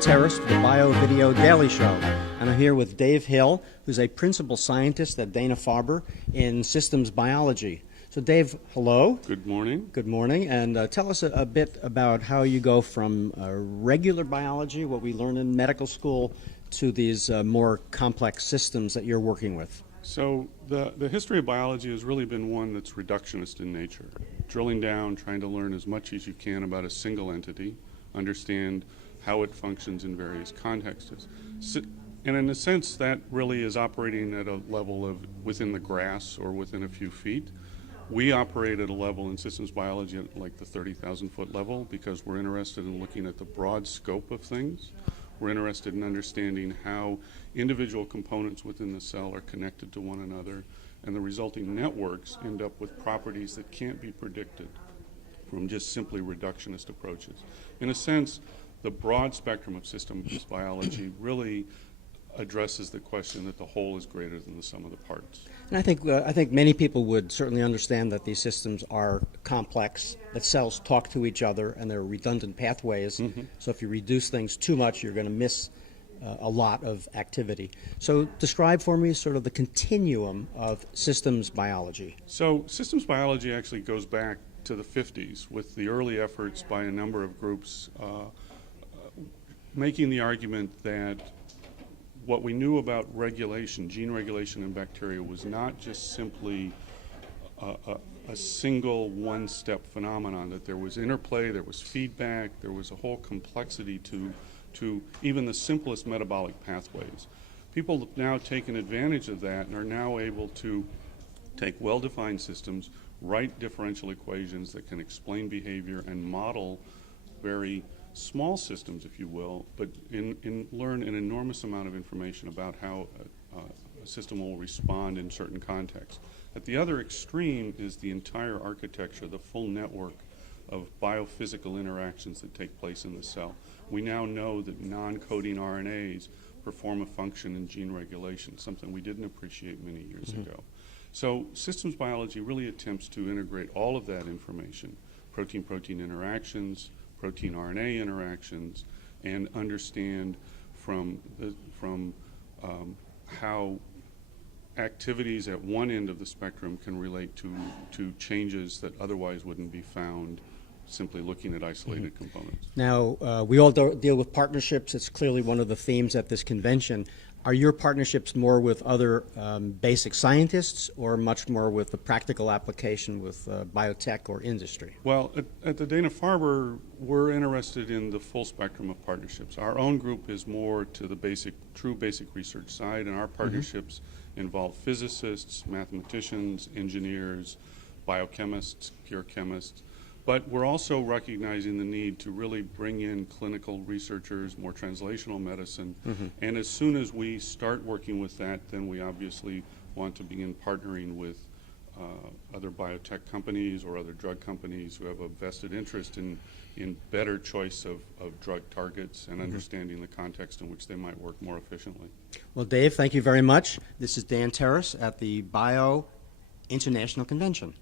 Terrace for the Bio Video Daily Show. And I'm here with Dave Hill, who's a principal scientist at Dana-Farber in systems biology. So Dave, hello. Good morning. Good morning. And tell us a bit about how you go from regular biology, what we learn in medical school, to these more complex systems that you're working with. So the history of biology has really been one that's reductionist in nature, drilling down, trying to learn as much as you can about a single entity, understand how it functions in various contexts. And in a sense, that really is operating at a level of within the grass or within a few feet. We operate at a level in systems biology at like the 30,000-foot level because we're interested in looking at the broad scope of things. We're interested in understanding how individual components within the cell are connected to one another, and the resulting networks end up with properties that can't be predicted from just simply reductionist approaches. In a sense, the broad spectrum of systems biology really addresses the question that the whole is greater than the sum of the parts. And I think many people would certainly understand that these systems are complex, that cells talk to each other, and there are redundant pathways. Mm-hmm. So if you reduce things too much, you're going to miss a lot of activity. So describe for me sort of the continuum of systems biology. So systems biology actually goes back to the 50s with the early efforts by a number of groups making the argument that what we knew about regulation, gene regulation in bacteria, was not just simply a single one-step phenomenon, that there was interplay, there was feedback, there was a whole complexity to even the simplest metabolic pathways. People have now taken advantage of that and are now able to take well-defined systems, write differential equations that can explain behavior and model very small systems, if you will, but learn an enormous amount of information about how a system will respond in certain contexts. At the other extreme is the entire architecture, the full network of biophysical interactions that take place in the cell. We now know that non-coding RNAs perform a function in gene regulation, something we didn't appreciate many years ago. So systems biology really attempts to integrate all of that information, protein-protein interactions, protein-RNA interactions, and understand from how activities at one end of the spectrum can relate to changes that otherwise wouldn't be found simply looking at isolated components. Now, we all deal with partnerships. It's clearly one of the themes at this convention. Are your partnerships more with other basic scientists or much more with the practical application with biotech or industry? Well, at the Dana-Farber, we're interested in the full spectrum of partnerships. Our own group is more to the true basic research side, and our partnerships involve physicists, mathematicians, engineers, biochemists, pure chemists. But we're also recognizing the need to really bring in clinical researchers, more translational medicine. And as soon as we start working with that, then we obviously want to begin partnering with other biotech companies or other drug companies who have a vested interest in better choice of drug targets and understanding the context in which they might work more efficiently. Well, Dave, thank you very much. This is Dan Terrace at the Bio International Convention.